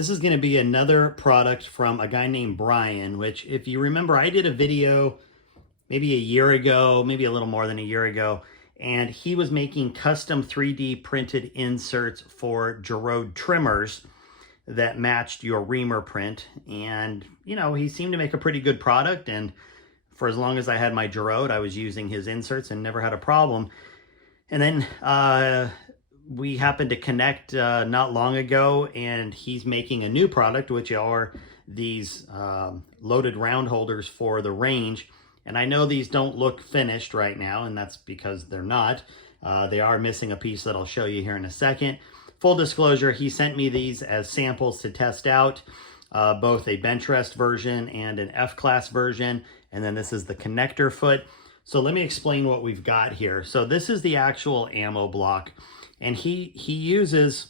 This is going to be another product from a guy named Brian, which if you remember, I did a video maybe a year ago, maybe a little more than a year ago, and he was making custom 3D printed inserts for Gerode trimmers that matched your reamer print. And, you know, he seemed to make a pretty good product. And for as long as I had my Gerode, I was using his inserts and never had a problem. And then we happened to connect not long ago, and he's making a new product, which are these loaded round holders for the range. And I know these don't look finished right now, and that's because they're not. They are missing a piece that I'll show you here in a second. Full disclosure, he sent me these as samples to test out, both a bench rest version and an F-class version. And then this is the connector foot. So let me explain what we've got here. So this is the actual ammo block, and he uses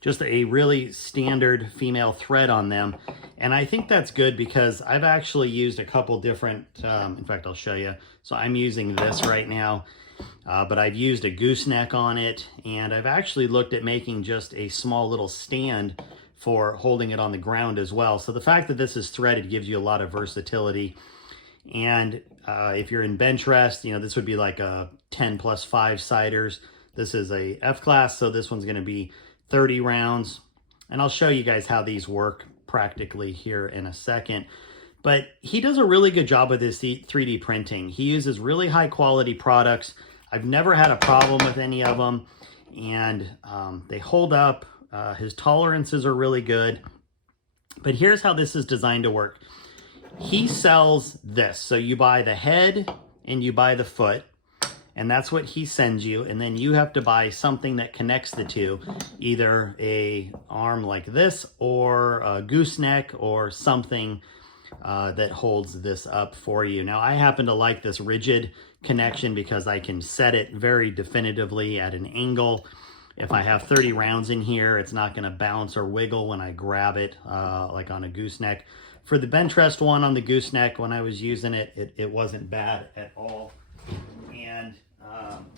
just a really standard female thread on them. And I think that's good because I've actually used a couple different, in fact, I'll show you. So I'm using this right now, but I've used a gooseneck on it, and I've actually looked at making just a small little stand for holding it on the ground as well. So the fact that this is threaded gives you a lot of versatility. And if you're in bench rest, you know, this would be like a 10+5 siders. This is a F-class, so this one's gonna be 30 rounds. And I'll show you guys how these work practically here in a second. But he does a really good job with this 3D printing. He uses really high quality products. I've never had a problem with any of them, and they hold up. His tolerances are really good. But here's how this is designed to work. He sells this. So you buy the head and you buy the foot, and that's what he sends you. And then you have to buy something that connects the two, either a arm like this or a gooseneck or something that holds this up for you. Now, I happen to like this rigid connection because I can set it very definitively at an angle. If I have 30 rounds in here, it's not going to bounce or wiggle when I grab it like on a gooseneck. For the bench rest one on the gooseneck, when I was using it, it wasn't bad at all. And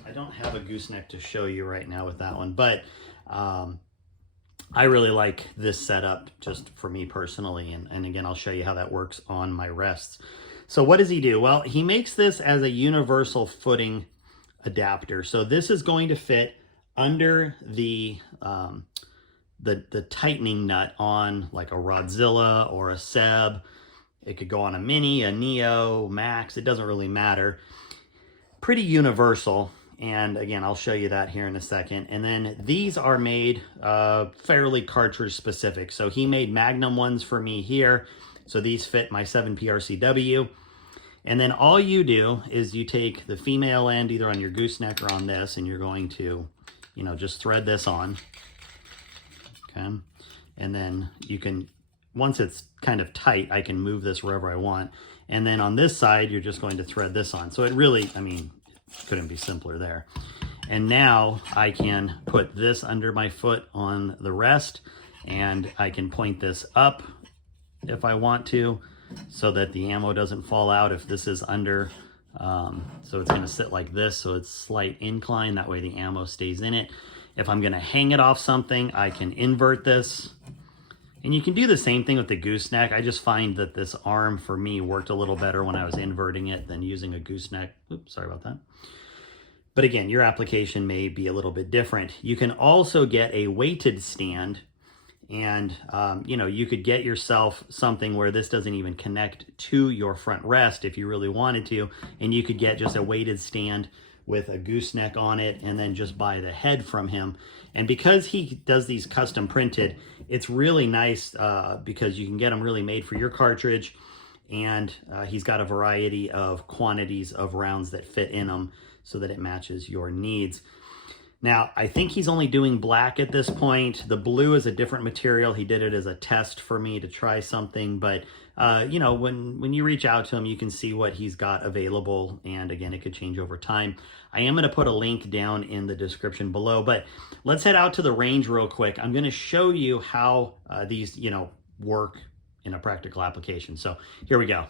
I don't have a gooseneck to show you right now with that one, but I really like this setup just for me personally. And again, I'll show you how that works on my rests. So what does he do? Well, he makes this as a universal footing adapter. So this is going to fit under the tightening nut on like a Rodzilla or a Seb. It could go on a Mini, a Neo, Max, it doesn't really matter. Pretty universal. And again, I'll show you that here in a second. And then these are made fairly cartridge specific. So he made Magnum ones for me here. So these fit my 7PRCW. And then all you do is you take the female end either on your gooseneck or on this, and you're going to, you know, just thread this on. Okay. And then you can, once it's kind of tight, I can move this wherever I want. And then on this side, you're just going to thread this on. So it really, I mean, couldn't be simpler there. And now I can put this under my foot on the rest, and I can point this up if I want to, so that the ammo doesn't fall out if this is under. So it's gonna sit like this, so it's slight incline, that way the ammo stays in it. If I'm gonna hang it off something, I can invert this. And you can do the same thing with the gooseneck. I just find that this arm for me worked a little better when I was inverting it than using a gooseneck. Oops, sorry about that. But again, your application may be a little bit different. You can also get a weighted stand, and you know, you could get yourself something where this doesn't even connect to your front rest if you really wanted to, and you could get just a weighted stand with a gooseneck on it and then just buy the head from him. And because he does these custom printed, it's really nice because you can get them really made for your cartridge, and he's got a variety of quantities of rounds that fit in them so that it matches your needs. Now, I think he's only doing black at this point. The blue is a different material. He did it as a test for me to try something, but you know, when you reach out to him, you can see what he's got available. And again, it could change over time. I am gonna put a link down in the description below, but let's head out to the range real quick. I'm gonna show you how these, you know, work in a practical application. So here we go.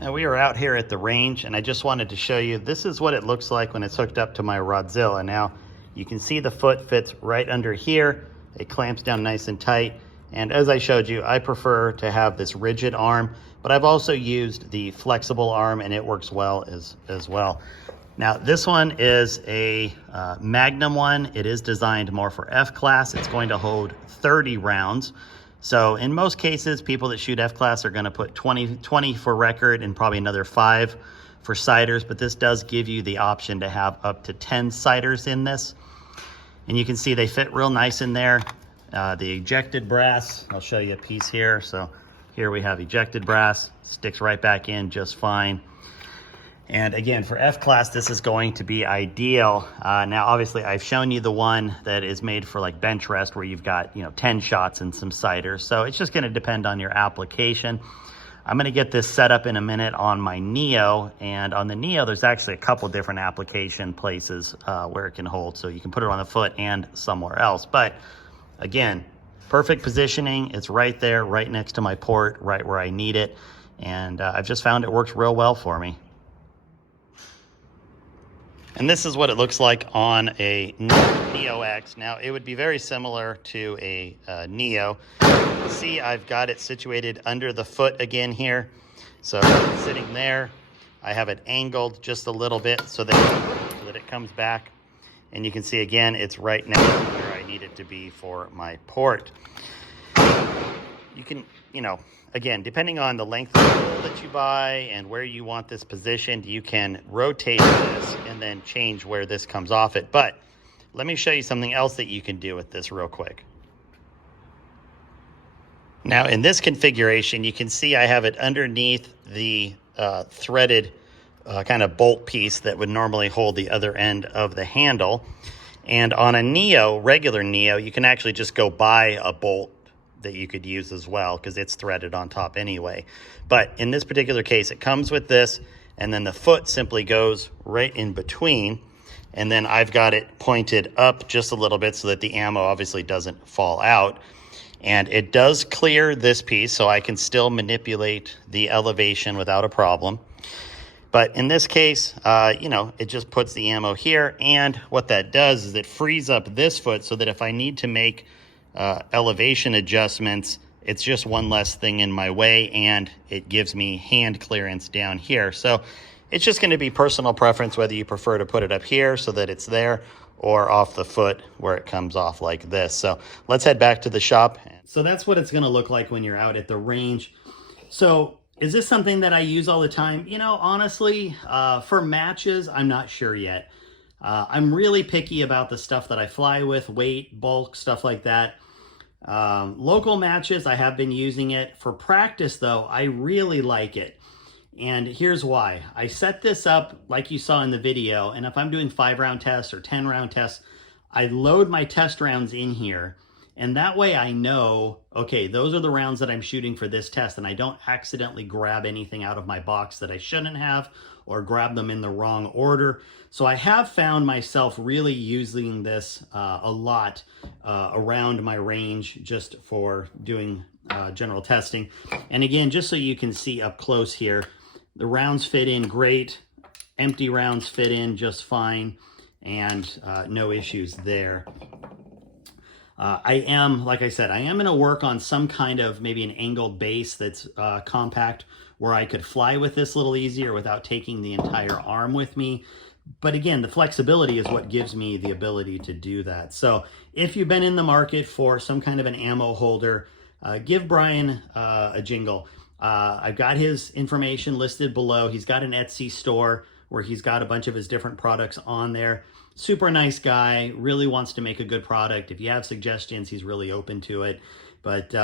Now we are out here at the range, and I just wanted to show you, this is what it looks like when it's hooked up to my Rodzilla. Now you can see the foot fits right under here, It clamps down nice and tight. And as I showed you, I prefer to have this rigid arm, but I've also used the flexible arm and it works well as well. Now this one is a Magnum one. It is designed more for F-class. It's going to hold 30 rounds. So in most cases, people that shoot F-class are gonna put 20 for record and probably another 5 for sighters, but this does give you the option to have up to 10 sighters in this. And you can see they fit real nice in there. The ejected brass, I'll show you a piece here. So here we have ejected brass, sticks right back in just fine. And again, for F-class, this is going to be ideal. Now, obviously, I've shown you the one that is made for like bench rest where you've got, 10 shots and some sighters. So it's just gonna depend on your application. I'm gonna get this set up in a minute on my Neo, and on the Neo, there's actually a couple different application places where it can hold. So you can put it on the foot and somewhere else. But again, perfect positioning. It's right there, right next to my port, right where I need it. And I've just found it works real well for me. And this is what it looks like on a Neo X. Now, it would be very similar to a Neo. See, I've got it situated under the foot again here. So sitting there, I have it angled just a little bit so that it comes back. And you can see again, it's right next to where I need it to be for my port. You can, again, depending on the length of the pole that you buy and where you want this positioned, you can rotate this and then change where this comes off it. But let me show you something else that you can do with this real quick. Now in this configuration, you can see I have it underneath the threaded kind of bolt piece that would normally hold the other end of the handle. And on a Neo, regular Neo, you can actually just go buy a bolt that you could use as well because it's threaded on top anyway. But in this particular case, it comes with this, and then the foot simply goes right in between. And then I've got it pointed up just a little bit so that the ammo obviously doesn't fall out. And it does clear this piece, so I can still manipulate the elevation without a problem. But in this case, it just puts the ammo here. And what that does is it frees up this foot so that if I need to make elevation adjustments, it's just one less thing in my way, and it gives me hand clearance down here. So it's just going to be personal preference whether you prefer to put it up here so that it's there or off the foot where it comes off like this. So let's head back to the shop. So that's what it's going to look like when you're out at the range. So is this something that I use all the time? Honestly, for matches, I'm not sure yet. I'm really picky about the stuff that I fly with, weight, bulk, stuff like that. Local matches, I have been using it. For practice, though, I really like it. And here's why. I set this up like you saw in the video, and if I'm doing 5-round tests or 10-round tests, I load my test rounds in here. And that way I know, okay, those are the rounds that I'm shooting for this test, and I don't accidentally grab anything out of my box that I shouldn't have or grab them in the wrong order. So I have found myself really using this a lot around my range just for doing general testing. And again, just so you can see up close here, the rounds fit in great, empty rounds fit in just fine, and no issues there. Like I said, I am going to work on some kind of maybe an angled base that's compact where I could fly with this a little easier without taking the entire arm with me. But again, the flexibility is what gives me the ability to do that. So if you've been in the market for some kind of an ammo holder, give Brian a jingle. I've got his information listed below. He's got an Etsy store where he's got a bunch of his different products on there. Super nice guy, really wants to make a good product. If you have suggestions, he's really open to it. But,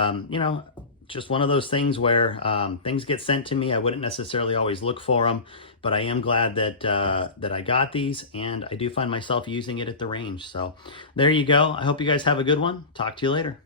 just one of those things where things get sent to me. I wouldn't necessarily always look for them, but I am glad that that I got these, and I do find myself using it at the range. So there you go. I hope you guys have a good one. Talk to you later.